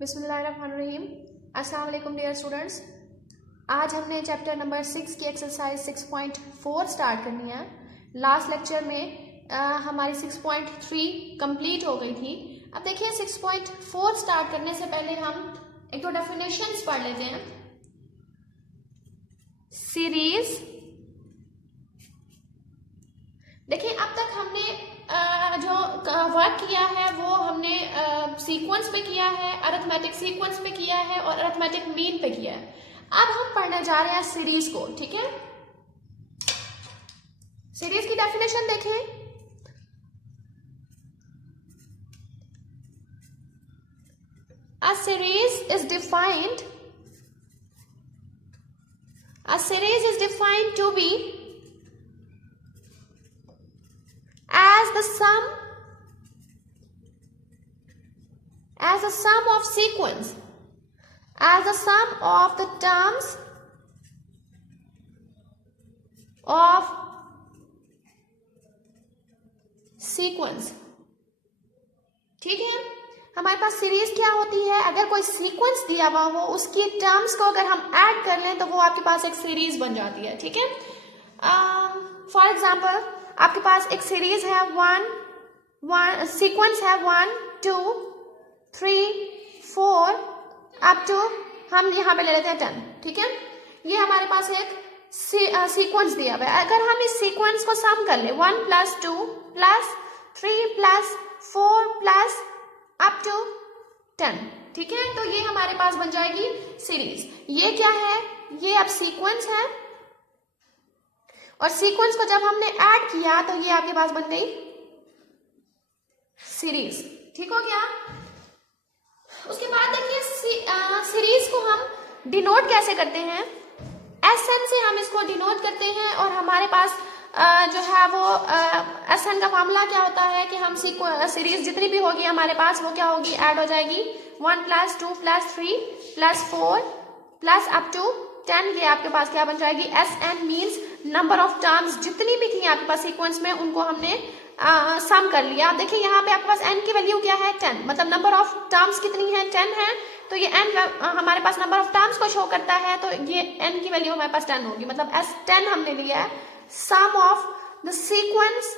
बिस्मिल्लाहिर्रहमानिर्रहीम। अस्सलाम वालेकुम डियर स्टूडेंट्स। आज हमने चैप्टर नंबर 6 की एक्सरसाइज 6.4 स्टार्ट करनी है। लास्ट लेक्चर में हमारी 6.3 कंप्लीट हो गई थी। अब देखिए 6.4 स्टार्ट करने से पहले हम एक दो डेफिनेशंस पढ़ लेते हैं। सीरीज, देखिए अब तक हमने जो वर्क किया है वो हमने सीक्वेंस पे किया है, अरिथमेटिक सीक्वेंस पे किया है और अरिथमेटिक मीन पे किया है। अब हम पढ़ने जा रहे हैं सीरीज को, ठीक है। सीरीज की डेफिनेशन देखें। A series is defined to be as the sum of sequence, as the sum of the terms of sequence। ठीक है, हमारे पास सीरीज क्या होती है? अगर कोई सीक्वेंस दिया हुआ हो, उसकी टर्म्स को अगर हम ऐड कर लें तो वो आपके पास एक सीरीज बन जाती है, ठीक है। फॉर एग्जाम्पल आपके पास एक सीरीज है, सीक्वेंस है 1 2 3 4 अप टू हम यहाँ पे ले लेते हैं 10, ठीक है। ये हमारे पास एक सीक्वेंस दिया हुआ है। अगर हम इस सीक्वेंस को सम कर ले 1 + 2 + 3 + 4 + अप टू 10, ठीक है। तो ये हमारे पास बन जाएगी सीरीज। ये क्या है? ये अब सीक्वेंस है और सीक्वेंस को जब हमने ऐड किया तो ये आपके पास बन गई सीरीज, ठीक हो गया। उसके बाद देखिए सीरीज को हम डिनोट कैसे करते हैं? एसएन से हम इसको डिनोट करते हैं और हमारे पास जो है वो एसएन का फार्मूला क्या होता है कि हम सीरीज जितनी भी होगी हमारे पास वो क्या होगी, ऐड हो जाएगी 1 + 2 + 3 + 4 + अप टू 10। ये आपके पास क्या बन जाएगी? SN means number of terms जितनी भी थी आपके पास सीक्वेंस में उनको हमने सम कर लिया। आप देखिए यहाँ पे आपके पास n की वैल्यू क्या है? 10, मतलब नंबर ऑफ टर्म्स कितनी है? 10 है। तो ये n हमारे पास नंबर ऑफ टर्म्स को शो करता है, तो ये n की वैल्यू हमारे पास 10 होगी, मतलब S10 हमने लिया है। सम ऑफ द सीक्वेंस,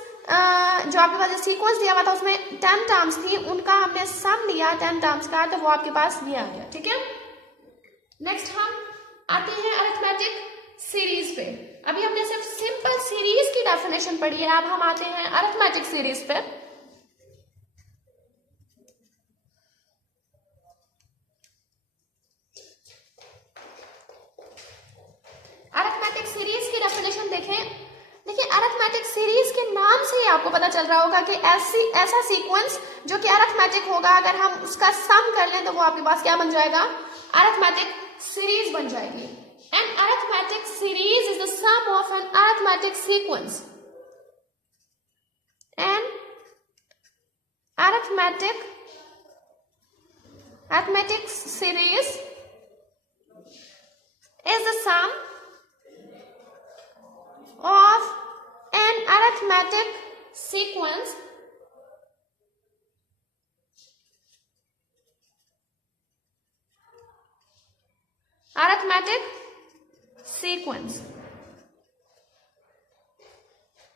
जो आपके पास सीक्वेंस दिया हुआ था उसमें 10 टर्म्स थी, उनका हमने सम लिया 10 टर्म्स का, तो वो आपके पास ये आ गया, ठीक है। नेक्स्ट हम आते हैं अरिथमेटिक सीरीज पे। अभी हमने सिर्फ सिंपल सीरीज की डेफिनेशन पढ़ी है, अब हम आते हैं अरिथमेटिक सीरीज पे। अरिथमेटिक सीरीज की डेफिनेशन देखें। देखिए अरिथमेटिक सीरीज के नाम से ही आपको पता चल रहा होगा कि ऐसा सीक्वेंस जो कि अरिथमेटिक होगा, अगर हम उसका सम कर लें तो वो आपके पास क्या बन जाएगा? अरिथमेटिक सीरीज बन जाएगी। An arithmetic series is the sum of an arithmetic sequence. An arithmetic series is the sum of an arithmetic sequence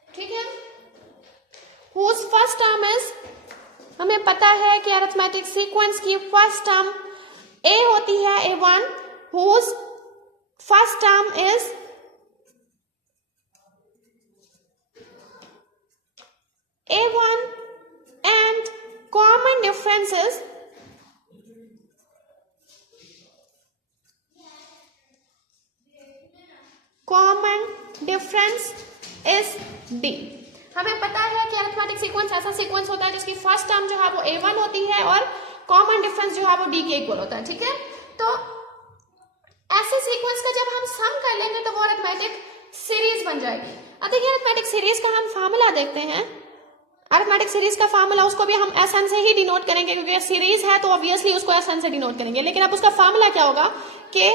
ठीक है। whose first term is, हमें पता है कि अरिथमेटिक सीक्वेंस की फर्स्ट टर्म a होती है, a1, whose first term is a1 and common differences is d। हमें पता है कि अरिथमेटिक सीक्वेंस ऐसा सीक्वेंस होता है जिसकी फर्स्ट टर्म जो है वो a1 होती है और कॉमन डिफरेंस जो है वो d के इक्वल होता है, ठीक है। तो ऐसे सीक्वेंस का जब हम सम कर लेंगे तो वो अरिथमेटिक सीरीज बन जाएगी। अब देखिए अरिथमेटिक सीरीज का हम फार्मूला देखते हैं। अरिथमेटिक सीरीज का फार्मूला उसको भी हम एसएन से ही डिनोट करेंगे, क्योंकि सीरीज है तो ऑब्वियसली उसको एसएन से डिनोट करेंगे। लेकिन अब उसका फार्मूला क्या होगा कि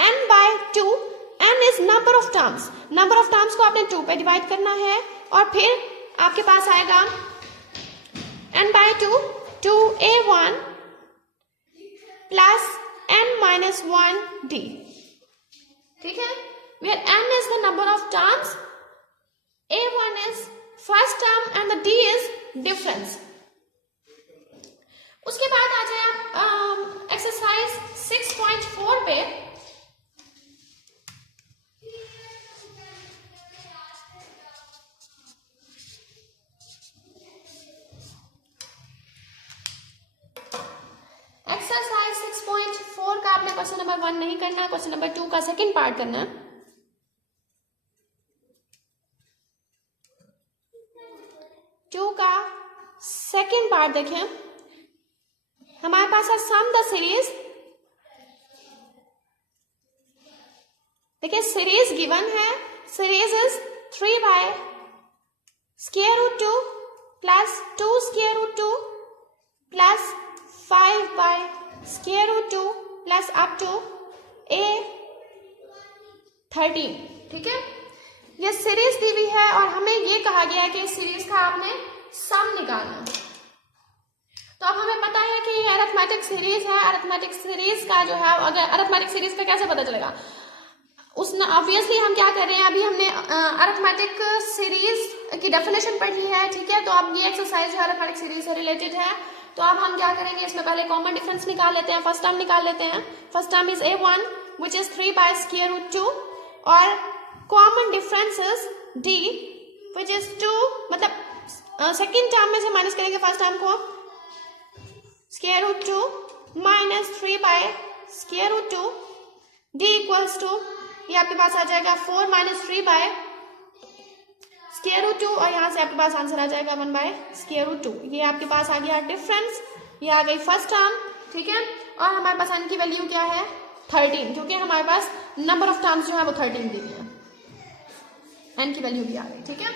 n/2, n is number of terms, number of terms को आपने 2 पे डिवाइड करना है और फिर आपके पास आएगा n/2 2a1 plus n minus 1 d। ठीक है, where n is the number of terms, a1 is first term and the d is difference। उसके बाद आ जाए आप एक्सरसाइज 6.4 पे। एक्सरसाइज 6.4 का आपने क्वेश्चन नंबर 1 नहीं करना, क्वेश्चन नंबर 2 का सेकंड पार्ट करना है। टू का सेकंड पार्ट देखें, हमारे पास है सम द सीरीज। देखिए सीरीज गिवन है, series is 3 by square root 2 plus 2 square root 2 plus 5 by square root 2 plus up to a13। ठीक है, ये सीरीज दी हुई है और हमें ये कहा गया है कि इस सीरीज का आपने सम निकालना है। तो अब हमें पता है कि ये अरिथमेटिक सीरीज है। अरिथमेटिक सीरीज का जो है, अगर अरिथमेटिक सीरीज का कैसे पता चलेगा, उसने ऑब्वियसली हम क्या कर रहे हैं, अभी हमने अरिथमेटिक सीरीज की डेफिनेशन पढ़ी है। ठीक है, तो अब ये एक्सरसाइज जो अरिथमेटिक सीरीज से रिलेटेड है। तो अब हम क्या करेंगे, इसमें पहले कॉमन डिफरेंस निकाल लेते हैं, फर्स्ट टर्म निकाल लेते हैं। First term is a1 which is 3 by square root 2 और common difference is d which is 2, मतलब सेकेंड टर्म में से माइनस करेंगे फर्स्ट टर्म को, square root 2 minus 3 by square root 2 d equals to, ये आपके पास आ जाएगा 4 माइनस 3 बाय स्क्वायर रूट 2 और यहाँ से आपके पास आंसर आ जाएगा 1 बाय स्क्वायर रूट 2। ये आपके पास आ गया डिफरेंस, ये आ गई फर्स्ट टर्म। ठीक है, और हमारे पास n की वैल्यू क्या है 13, क्योंकि हमारे पास नंबर ऑफ टर्म्स जो है वो 13 दी हुई है, n की वैल्यू भी आ गई। ठीक है,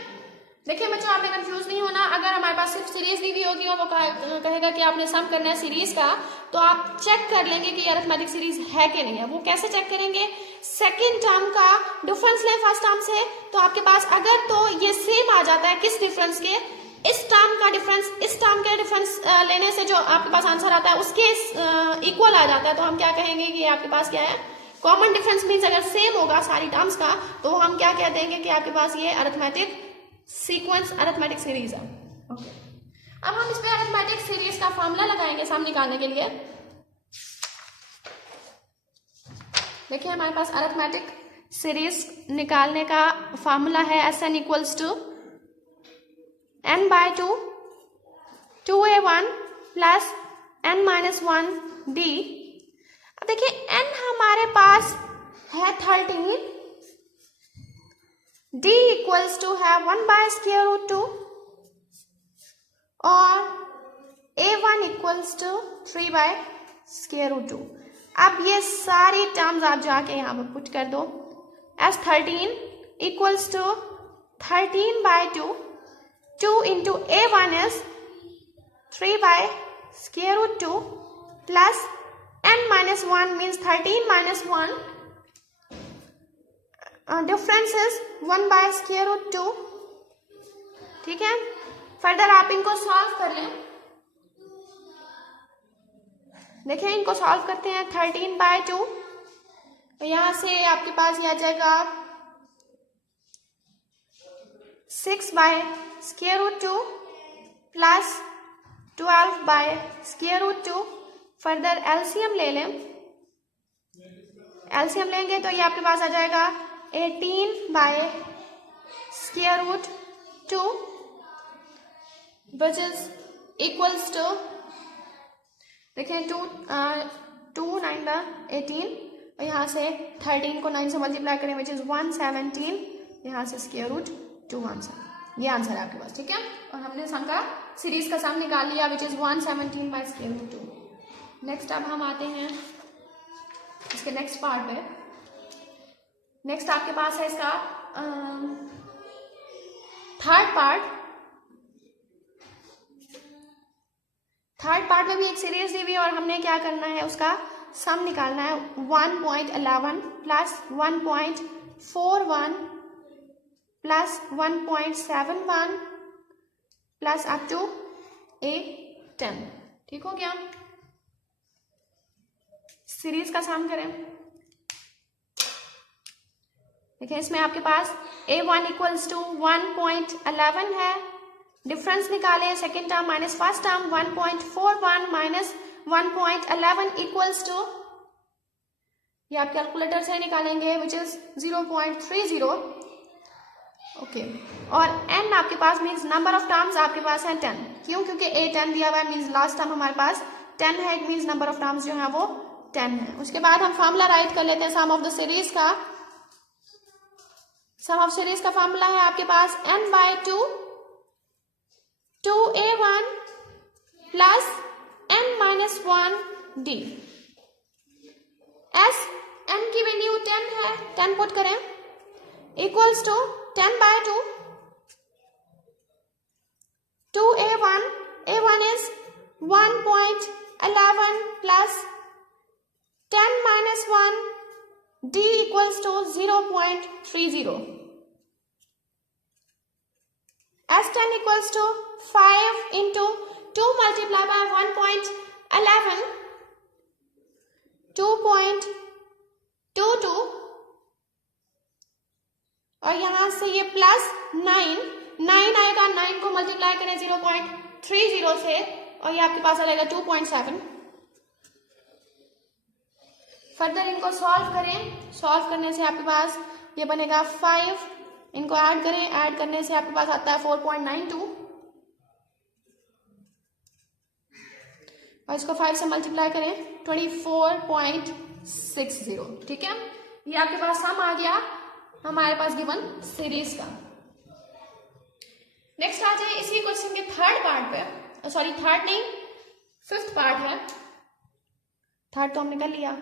देखिए बच्चों आपने कंफ्यूज नहीं होना। अगर हमारे पास सिर्फ सीरीज दी हुई होगी और वो कहेगा कि आपने सम करना है सीरीज का, तो आप चेक कर लेंगे कि अरिथमेटिक सीरीज है कि नहीं है। वो कैसे चेक करेंगे, सेकंड टर्म का डिफरेंस लें फर्स्ट टर्म से, तो आपके पास अगर तो ये सेम आ जाता है किस डिफरेंस के, इस टर्म का डिफरेंस इस टर्म के डिफरेंस लेने से जो आपके पास आंसर आता है उसके इक्वल आ जाता है, तो हम क्या कहेंगे कि आपके पास क्या है, कॉमन डिफरेंस मीन्स अगर सेम होगा सारी टर्म्स का, तो हम क्या कह देंगे कि आपके पास ये अरिथमेटिक सीक्वेंस अरिथमेटिक सीरीज है। ओके, अब हम इस पे अरिथमेटिक सीरीज का फॉर्मूला लगाएंगे सम निकालने के लिए। देखिए हमारे पास अरिथमेटिक सीरीज निकालने का फॉर्मूला है Sn equals to n by 2 2a1 plus n minus 1 d। अब देखिए n हमारे पास है 13, d इक्वल्स टू है 1 बाय स्क्वायर रूट 2 और a1 equals to 3 by square root 2। अब ये सारी टर्म्स आप जाके यहाँ पर पुट कर दो, S 13 equals to 13 by 2, 2 into a1 is 3 by square root 2 plus n minus 1 means 13 minus 1, difference is 1 by square root 2। ठीक है, फर्दर आप इनको सॉल्व कर लें। देखिए इनको सॉल्व करते हैं, 13 बाय 2, तो यहां से आपके पास ये आ जाएगा 6 by square root 2 plus 12 by square root 2। Further LCM ले लें, एलसीएम लेंगे तो ये आपके पास आ जाएगा 18 by square root 2 which is equals to, देखिए 2 9 18 और यहाँ से 13 को 9 से मल्टीप्लाई करें विच इज 117, यहाँ से स्क्वायर रूट 2 आंसर, ये आंसर है आपके पास। ठीक है, और हमने सम का सीरीज का सम निकाल लिया which is 117 by square root 2। Next अब हम आते हैं इसके नेक्स्ट पार्ट पे। नेक्स्ट आपके पास है इसका थर्ड पार्ट। थर्ड पार्ट में भी एक सीरीज दी हुई है और हमने क्या करना है, उसका सम निकालना है। 1.11 plus 1.41 plus 1.71 plus up to 10। ठीक हो गया। सीरीज का सम करें। देखिए इसमें आपके पास a1 इक्वल्स टू 1.11 है, डिफरेंस निकालें second term minus first term 1.41 minus 1.11 equals to, ये आप कैलकुलेटर से निकालेंगे विच इज 0.30। ओके और n आपके पास मीन्स नंबर ऑफ टर्म्स आपके पास है 10, क्यों? क्योंकि a 10 दिया हुआ है, मीन्स लास्ट टर्म हमारे पास 10 है, it means number of terms जो है वो 10 है। उसके बाद हम फॉर्मूला राइट कर लेते हैं सम ऑफ द सीरीज का। सम ऑफ सीरीज का फॉर्मूला है आपके पास n/2 2a1 plus n-1 d। S n की वैल्यू 10 है, 10 पुट करें, equals to 10/2 2a1, a1 is 1.11 plus 10-1 d equals to 0.30। S10 equals to 5 into 2 multiplied by 1.11 2.22 और यहां से ये प्लस 9 आएगा, 9 को मल्टीप्लाई करें 0.30 से और ये आपके पास आ जाएगा 2.7। फर्दर इनको सॉल्व करें, सॉल्व करने से आपके पास ये बनेगा 5, इनको ऐड करें, ऐड करने से आपके पास आता है 4.92 और इसको 5 से मल्टीप्लाई करें 24.60। ठीक है, ये आपके पास सम आ गया हमारे पास गिवन सीरीज का। नेक्स्ट आ जाए इसी क्वेश्चन के थर्ड पार्ट पे, सॉरी थर्ड नहीं, फिफ्थ पार्ट है, थर्ड तो हमने कर लिया।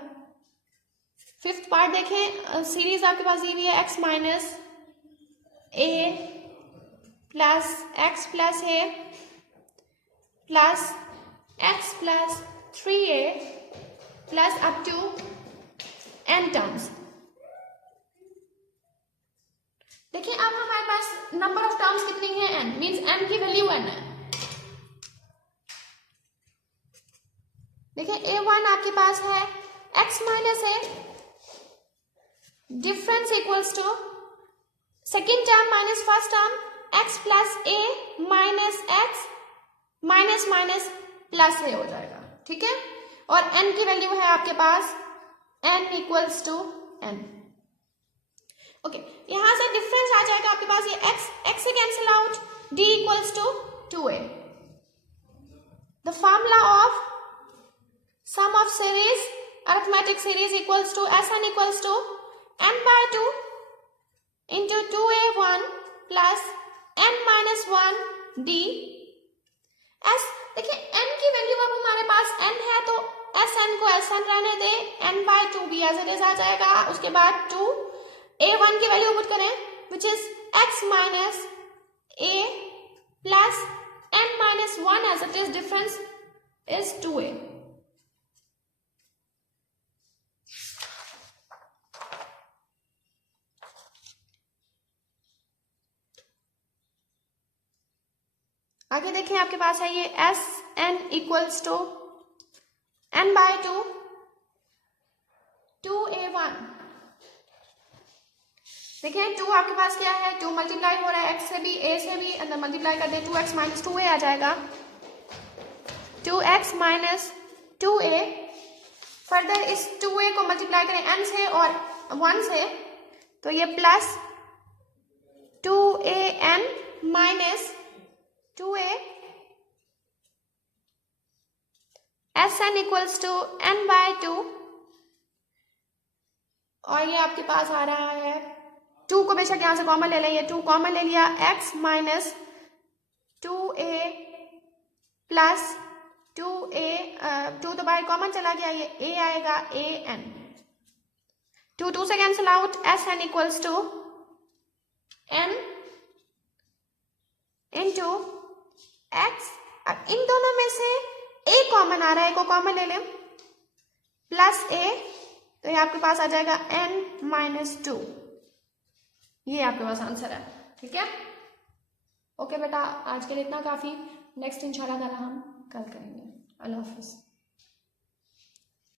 फिफ्थ पार्ट देखें, सीरीज आपके पास ये भी है x minus a plus x plus a plus x plus 3a plus up to n terms. देखिए अब हमारे पास नंबर ऑफ टर्म्स कितनी है n, मींस n की वैल्यू n है। देखिए a1 आपके पास है x minus a, difference equals to second term minus first term x plus a minus x minus minus plus a हो जाएगा। ठीक है, और n की वैल्यू है आपके पास n equals to n। Okay, यहां से डिफरेंस आ जाएगा आपके पास ये x से cancel out, d equals to 2a। The formula of sum of series arithmetic series equals to Sn equals to n/2 into 2a1 plus n-1 d। s देखिए n की value अब हमारे पास n है तो Sn को Sn रहने दे, n/2 भी as it is आ जाएगा। उसके बाद 2a1 की वैल्यू पुट करें which is x minus a plus n-1 as it is, difference is 2a। आगे देखें आपके पास है ये Sn equals to n/2 2a1। देखिए 2 आपके पास क्या है, 2 मल्टीप्लाई हो रहा है x से भी a से भी, अंदर मल्टीप्लाई कर दे 2x माइनस 2a आ जाएगा, 2x माइनस 2a। फर्दर इस 2a को मल्टीप्लाई करें n से और 1 से तो ये plus 2an minus 2a। Sn equals to n/2 और ये आपके पास आ रहा है 2 को बेशक यहां से कॉमन ले लें, ये 2 कॉमन ले लिया, x माइनस 2a प्लस 2 तो बाहर कॉमन चला गया, ये a आएगा an, 2 से cancel out, Sn equals to n into x। अब इन दोनों में से a कॉमन आ रहा है, a को कॉमन ले लें, प्लस a तो ये आपके पास आ जाएगा n-2। ये आपके पास आंसर है। ठीक है, ओके बेटा, आज के लिए इतना काफी, नेक्स्ट इंशाल्लाह ताला हम कल करेंगे। अल्लाह हाफिज।